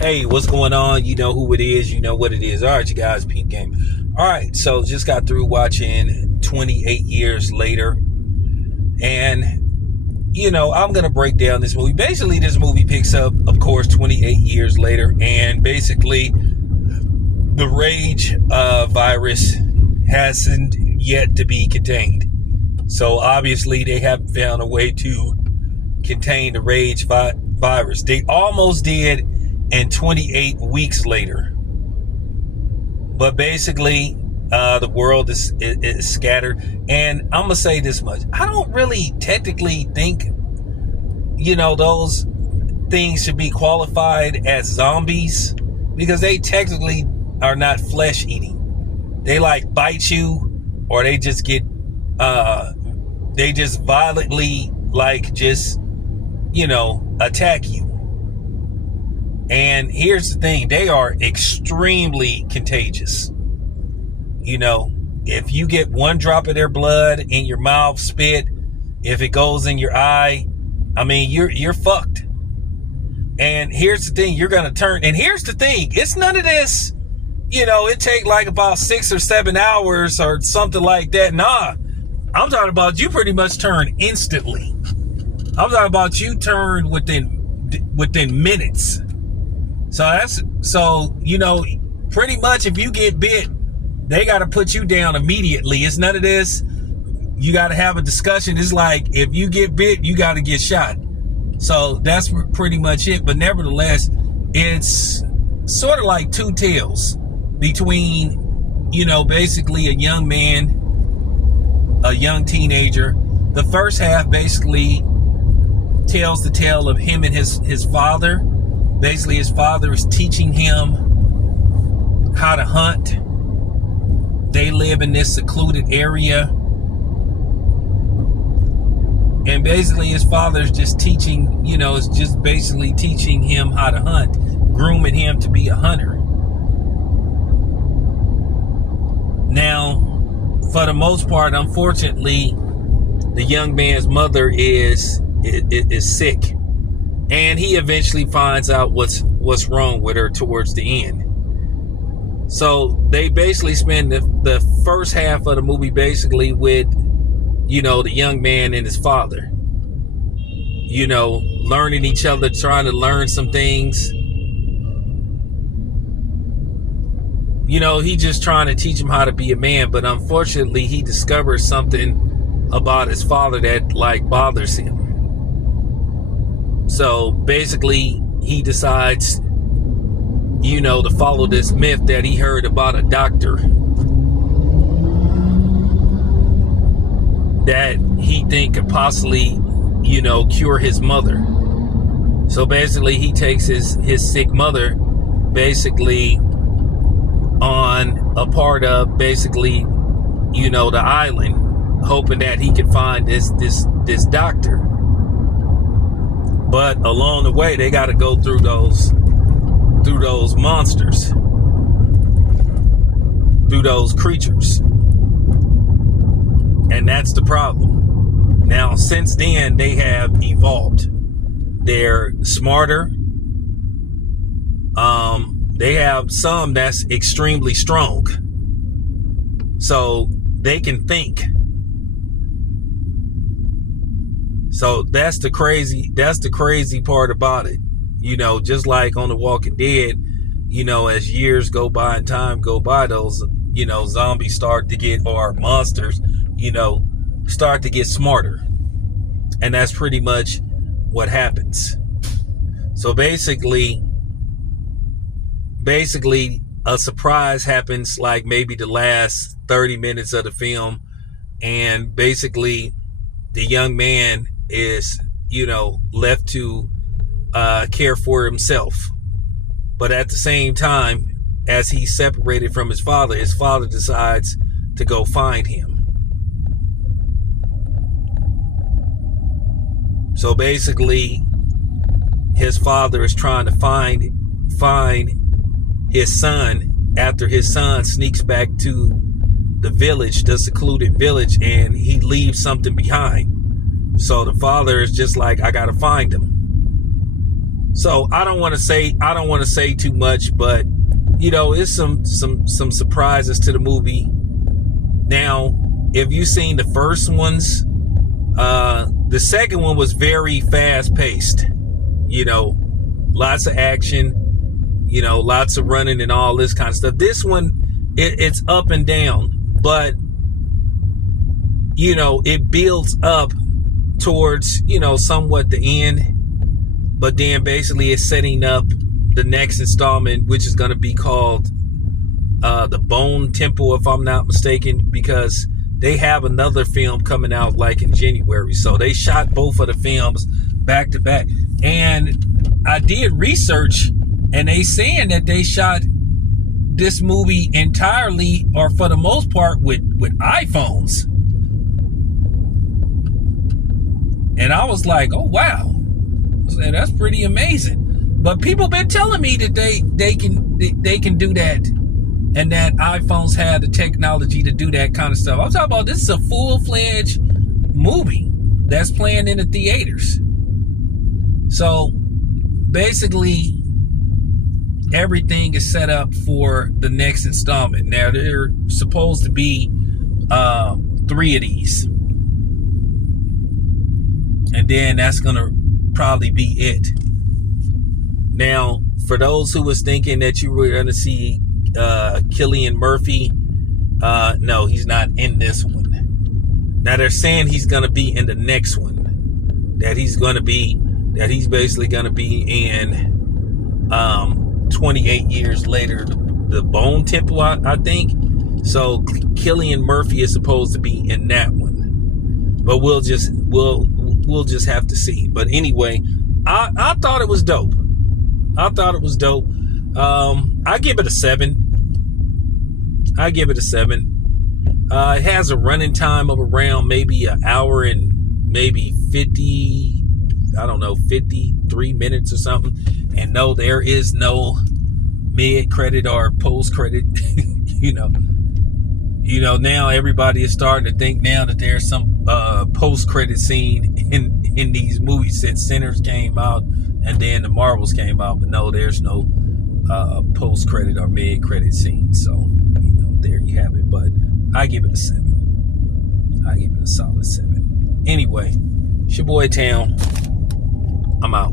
Hey, what's going on? You know who it is. You know what it is. All right, you guys, peep game. All right, so just got through watching 28 Years Later. And, I'm going to break down this movie. Basically, this movie picks up, of course, 28 years later. And basically, the rage virus hasn't yet to be contained. So, obviously, they haven't found a way to contain the rage virus. They almost did, and 28 weeks later. But basically, the world is scattered. And I'm going to say this much. I don't really technically think, those things should be qualified as zombies, because they technically are not flesh eating. They like bite you, or they just get, they just violently attack you. And here's the thing, they are extremely contagious. If you get one drop of their blood in your mouth, spit, if it goes in your eye, you're fucked. And here's the thing, you're gonna turn, and here's the thing, it's none of this, it take like about 6 or 7 hours or something like that. Nah, I'm talking about you pretty much turn instantly. I'm talking about you turn within minutes. So pretty much if you get bit, they got to put you down immediately. It's none of this. You got to have a discussion. It's like, if you get bit, you got to get shot. So that's pretty much it. But nevertheless, it's sort of like two tales between, basically a young man, a young teenager. The first half basically tells the tale of him and his father. Basically, his father is teaching him how to hunt. They live in this secluded area. And basically, his father is just teaching, is just basically teaching him how to hunt, grooming him to be a hunter. Now, for the most part, unfortunately, the young man's mother is sick. And he eventually finds out what's wrong with her towards the end. So they basically spend the first half of the movie basically with, the young man and his father. Learning each other, trying to learn some things. He just trying to teach him how to be a man. But unfortunately, he discovers something about his father that bothers him. So basically, he decides, to follow this myth that he heard about a doctor that he think could possibly, cure his mother. So basically, he takes his sick mother basically on a part of basically, the island, hoping that he could find this doctor. But along the way, they got to go through those monsters, through those creatures. And that's the problem. Now, since then, they have evolved. They're smarter. They have some that's extremely strong. So they can think. So that's the crazy part about it. Just like on The Walking Dead, as years go by and time go by, those, zombies start to get, or monsters, start to get smarter. And that's pretty much what happens. So basically a surprise happens like maybe the last 30 minutes of the film. And basically the young man is, left to care for himself. But at the same time, as he's separated from his father decides to go find him. So basically, his father is trying to find his son after his son sneaks back to the village, the secluded village, and he leaves something behind. So the father is just like, I gotta find him. So I don't want to say too much, but you know, it's some surprises to the movie. Now, if you've seen the first ones, the second one was very fast paced. You know, lots of action, you know, lots of running and all this kind of stuff. This one, it's up and down, but you know, it builds up towards, you know, somewhat the end, but then basically it's setting up the next installment, which is going to be called the Bone Temple, if I'm not mistaken, because they have another film coming out like in January. So they shot both of the films back to back. And I did research, and they saying that they shot this movie entirely, or for the most part, with iPhones. And I was like, oh wow, that's pretty amazing. But people been telling me that they can do that, and that iPhones have the technology to do that kind of stuff. I'm talking about, this is a full-fledged movie that's playing in the theaters. So basically, everything is set up for the next installment. Now, there are supposed to be 3 of these, and then that's gonna probably be it. Now, for those who was thinking that you were gonna see Cillian Murphy, no, he's not in this one. Now they're saying he's gonna be in the next one. That he's basically gonna be in 28 years later, the Bone Temple, I think. So Cillian Murphy is supposed to be in that one, but we'll just have to see. But anyway, I thought it was dope. I give it a 7. It has a running time of around maybe an hour and maybe 53 minutes or something. And no, there is no mid-credit or post-credit. you know, now everybody is starting to think now that there's some post-credit scene in these movies since Sinners came out and then the Marvels came out. But no, there's no post-credit or mid-credit scene. So, you know, there you have it. But I give it a 7. I give it a solid 7. Anyway, it's your boy Town. I'm out.